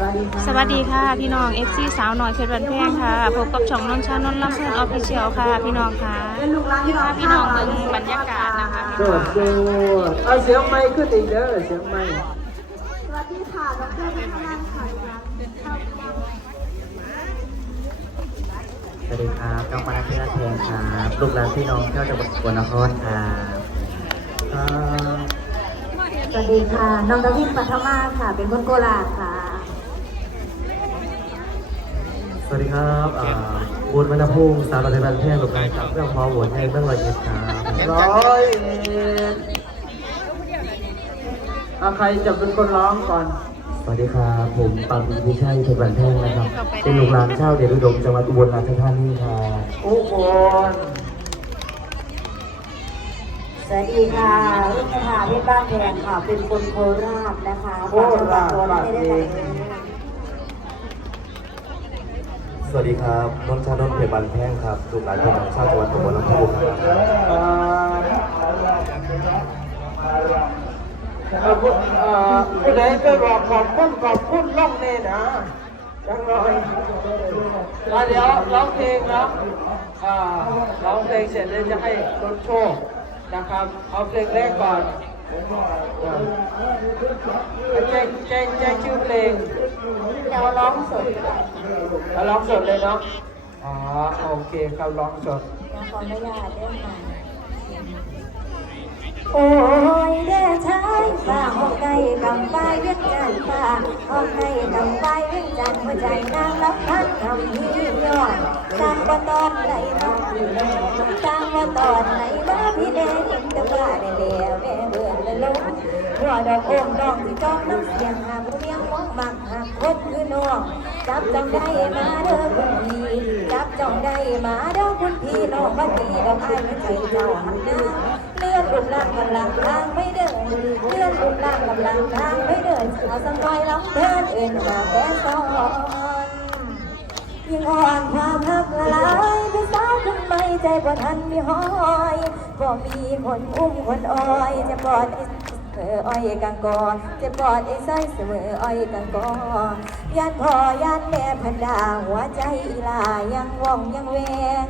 สวัสดีค่ะสวัสดีค่ะ พี่น้อง FC สาวหน่อยเพชรวันแพงค่ะ พบกับช่องนนท์ชานนท์ลำเพลินออฟฟิเชียลค่ะ พี่น้องค่ะเป็นลูกหลานพาพี่น้องมาดูบรรยากาศนะคะพี่โดน้องดโดดเอาเสียงไม้ขึ้นอีกเด้อเสียงไม้สวัสดีค่ะดรพัฒนันค่ะสวัสดีครับน้องมานาที่รักแพงครับลูกหลานพี่น้องเจ้าจังหวัดสกลนครครับอ่าสวัสดีค่ะ น้องดาวินปัทมาค่ะ เป็นคนโคราชค่ะ วัสดีครับอ่าบุญวรรณภูมิสาวประเทศบันเทศลูกหลานจากเรื่องพอหัวใจเรื่องรอยเอ็ดครับร้อยเอ็ดเอาใครจะเป็นคนร้องก่อน สวัสดีครับผมปังพิชัยเพชรบันเทงนะครับ เป็นลูกหลานชาวเดชอุดมจังหวัดอุบลราชธานีครับอุบลสวัสดีค่ะรุ่งค่ะเพชรบ้านแพงค่ะ เป็นคนโคราชนะคะโคราชบ้านไม่เอได้งไป สวัสดีครับนนท์ชานนท์เพบันเทงครับลูกหลานพี่น้องชาวจังหวัดอุบลราชธานีครับผู้เอ่อผู้ใดไปบอกขอบคุณขอบคุณล่องเน่นะจังเลยอะเดี๋ยวร้องเพลงนะอ่าร้องเพลงเสร็จแล้วจะให้รถโชคนะครับ เอาเพลงแรกก่อนอ่าแจ้งแจ้งแจ้งชื่อเพลง เดี๋ยวร้องสดค่ะแล้วร้องสดเลยเนาะอ๋อโอเคครับร้องสดขออนุญาตด้วยค่ะโอ้ยเด้อชายฟ้าห้องไก่กำไฟเวียงจันทร์ฟ้าห้องไก่กำไฟเวียงจันทร์หัวใจนางรับพันคำนี้ยอดสร้างบ่ตอนไหนน้องพี่แม่สร้างบ่ตอนไหนน้องพี่แม่เห็นแต่ว่าได้แล้วแม่เบื่อและลง หัวดอกโอมน้องที่จ้องน้ำเสียงหาผู้เมียงมองมักหากคนคือน้องจับจ้องได้มาเด้อคุณพี่จับจ้องได้มาเด้อคุณพี่น้องว่าตีดอกไอ้ไม่ใจเจ้าหันหน้าเลื่อนลุกล่างกำลังทางไม่เดินเลื่อนลุกล่างกำลังทางไม่เดินเอาสังไว้ลำเดินเอื่นมาแค่ซ้อนยังอ่อนความรักละลายไปสาวทำไมใจบ่ทันมีห้อยบ่มีคนอุ้มคนอ้อยจะบอด อ้เอออ้อยกังกอจะบอดไอ้สร้อยเสมออ้อยกังกอย่านพ่อย่านแม่พันดาหัวใจอีลายังว่องยังแวง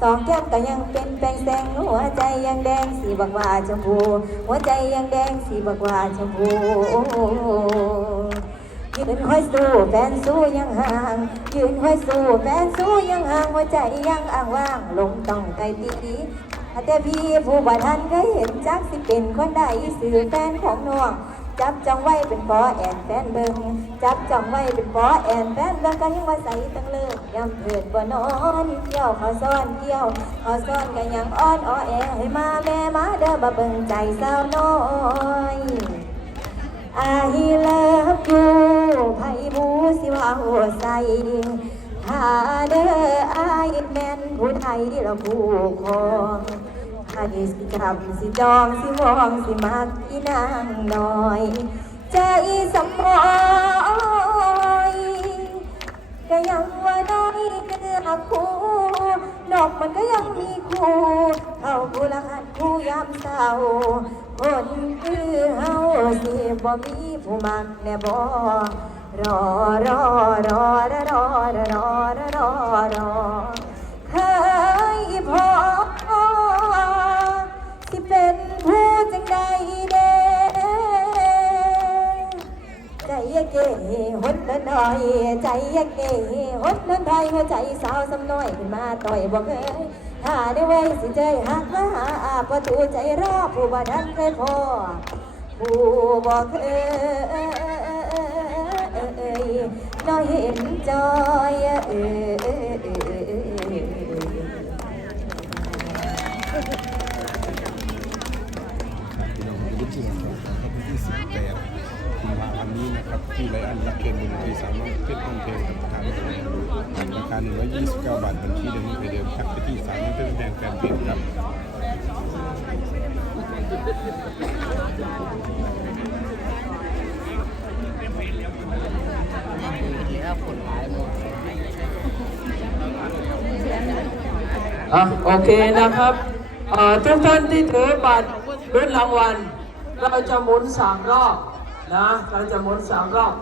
สองแก้มก็ยังเป็นแปลงแสงหัวใจยังแดงสีบักว่าชมพูหัวใจยังแดงสีบักว่าชมพูยืนห้อยสู้แฟนสู้ยังห่างยืนห้อยสู้แฟนสู้ยังห่างหัวใจยังอ่างว่างลงต้องไกลตี แต่พี่ผู้บ่ทันเคยเห็นจักสิเป็นคนใดสื่อแฟนของน้องจับจ้องไว้เป็นปอแอนแฟนเบิงจับจ้องไว้เป็นปอแอนแฟนเบิงก็ยังว่าใส่ตั้งเลิกยำเถิดบ่นอนเกี่ยวเขาซ่อนเกี่ยวเขาซ่อนก็ยังอ้อนอ้อแอให้มาแม่มาเด้อมาเบิ่งใจสาวน้อย I love you ไผบูสิว่าหัวใส ถ้าเด้ออายแม่นผู้ไทยที่เราผู้คองถ้าดีสิคำสิจองสิมองสิมักอีนางน้อยใจสมอยก็ยังว่าน้อยก็เนื้อคู่ดอกมันก็ยังมีคู่เขาผู้ละหันคู่ยามเศร้าคนคือเฮาสิบ่มีผู้มักแน่บ่ รอรอรอรอรอรอรอรอรอเคยพอที่เป็นผู้จังใดเด้ใจยะเกหดละหน่อย ใจยะเกหดละหน่อยหัวใจสาวสำน้อยขึ้นมาต่อยบอกเอ้ยถ้าได้ไว้สิใจหักมาหาอาประตูใจรอผู้บ่ทันเคยพอผู้บอกเคย น้อยเห็นจอยเออพี่น้องทุกที่นะครับวันที่18กุมภาพันธ์นี้นะครับที่ไรอันรักเคนบนที่สามร้อยเพชรต้องเพลงกับประธานราคา129บาทบัญชีเดิมไปเดิมทักไปที่สามร้อยเพชรแดงแฟนเพจครับ อะโอเคนะครับอ่าทุกท่านที่ถือบัตรรุ่นรางวัล เราจะหมุนสามรอบนะเราจะหมุนสามรอบ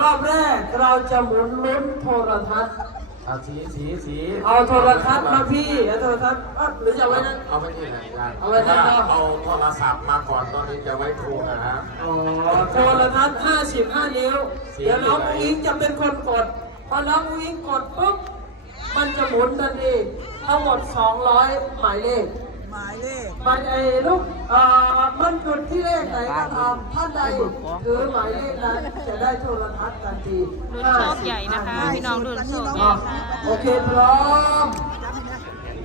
รอบแรกเราจะหมุนลุ้นโทรทัศน์เอาสีสีสีเอาโทรทัศน์มาพี่เอาโทรทัศน์อะหรือจะเอาไว้นั่นเอาไปที่ไหนกันเอาไว้ด้านนอกเอาโทรศัพท์มาก่อนตอนนี้จะไว้โทรนะฮะอ๋อโทรทัศน์55นิ้ว เดี๋ยวน้องอิงจะเป็นคนกดพอน้องอิงกดปุ๊บ มันจะหมุนทันทีทั้งหมด 200 หมายเลขหมายเลขหมายไอ้ลูกเอ่อมันจุดที่เลขไหนก็ตามท่านใดถือหมายเลขนั้นจะได้โทรทัศน์ทันทีรุ่นโชคใหญ่นะคะพี่น้องรุ่นโชคใหญ่อะค่ะโอเคพร้อม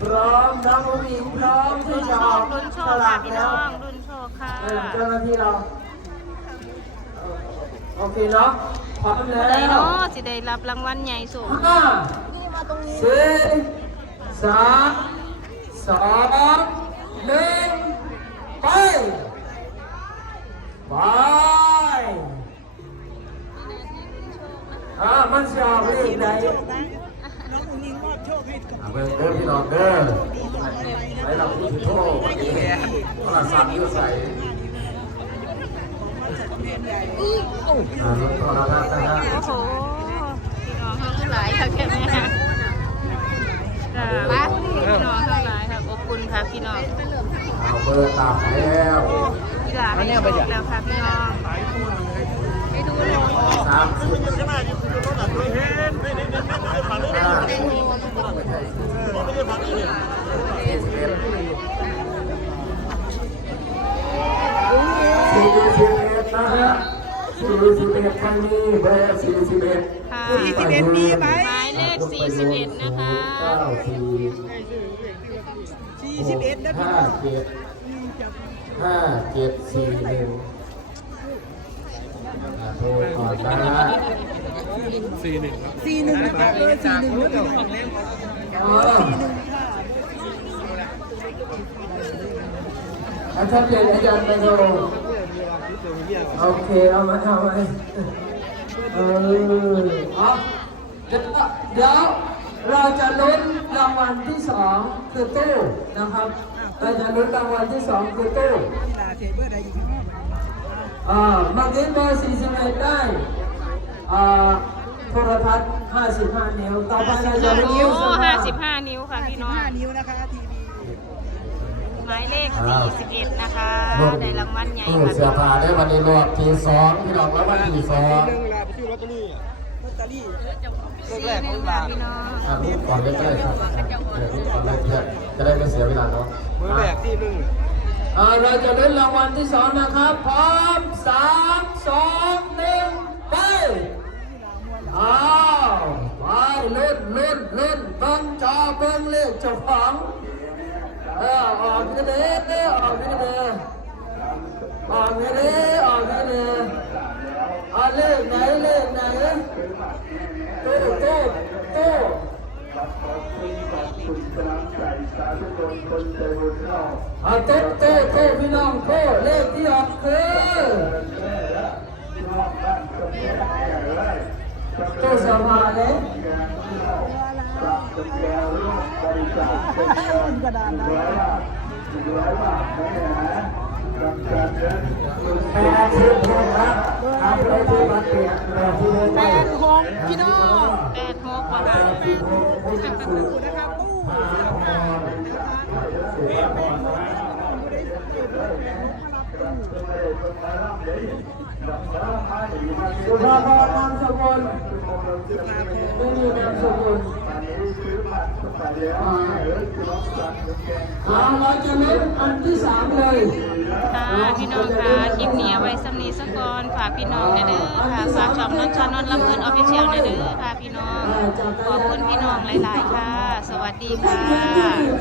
พร้อมน้องอิงพร้อมที่รุ่นโชจะออคกรุ่นโชฉคลาค่ะกพี่แล้น้วองรุ่นโชคค่ะเออเจ้าหน้าที่เราโอเคเนาะพร้อมแล้ใดวเนาะสิได้รับรางวัลใหญ่สูง ห้สี่สามสองหนึ่งไป ไปอ่ามันจะออกเลขไหนเบิ่งเด้อพี่น้องเด้อให้เราพูดถึงโทษวันนี้โทรศัพท์อยู่ใส่อ่าลดโทรทัศน์นะฮะโอ้โหพี่น้องทั้งหลายค่ะแค่นี้ค่ ค่ะพี่น้องทั้งหลายค่ะอบอุ่นค่ะพี่น้องเอาเบอร์ตามแล้วกีฬาให้โชคแล้วค่ะพี่น้องไปดูเลยสามสิบห้าสิบไม่ใช่สี่สิบเอ็ดสี่สิบเอ็ดนะฮะสี่สิบเอ็ดคันนี้เบอร์สี่สิบเอ็ดค่ะสี่สิบเอ็ดมีไหมหมาย เลข 41 นะคะเก้าสี่สี่สิบเอ็ดห้าเจ็ดห้าเจ็ดสี่หนึ่งอ่าโทรก่อนนะฮะอาจารย์เรียนอาจารย์ไปดูโอเค เอามาเอามาเออเอ เดี๋ยวเดี๋ยวเราจะลุ้นรางวัลที่สองคือตู้นะครับเราจะลุ้นรางวัลที่สองคือตู้อ่าเมื่อกี้เบอร์41ได้อ่าโทรทัศน์55 นิ้ว ต่อไปเราจะโอ้ลุ้นนิ้วสมา55 นิ้วค่ะพี่น้องนิ้วนะคะทีวีหมายเลข41นะคะได้รางวัลใหญ่ตู้ค่ะเสื้อผ้าได้วันนี้รอบที่สองพี่น้องแล้ววันที่สอง ตเตอรี่สี่หนึ่งค่ะพี่น้องอะพูดก่อนได้เลยครับเดี๋ยวพูดก่อนเลยเพื่อนจะได้ไม่เสียเวลาเนาะเมื่อแรกที่หนึ่งอ่าเราจะเล่นรางวัลที่สองนะครับ พร้อมสามสองหนึ่งไปอ้าวไปเล่นเล่นเล่นเบิ้งจอเบิ้งเลขเจ้าของเออออกกันเลยออกกันเลยออกกันเลยออกกันเลยเอาเลขไหนเลขไหนตู้ตู้ตู้ เอาเต้เต้เต้พี่น้องเต้เลขที่ออกคือตู้สภาเลยกระดานนะแปดสิบหกครับเอาไปที่บัตรเปลี่ยนแปดสิบหกแปดหกพี่น้อง86ค่ะสิบหกผู้สิบสูงนะครับตู้ สุภาพรนามสกุลไม่มีนามสกุลอ่าเอาเราจะเล่นอันที่สามเลยค่ะพี่น้องค่ะคลิปนี้ไว้สำนีสกอนฝากพี่น้องในเด้อค่ะฝากช่องน้องชานนท์ลำเงินออฟฟิเชียลในเด้อค่ะพี่น้องขอบคุณพี่น้องหลาย ๆ ค่ะ วัสดีค่ะ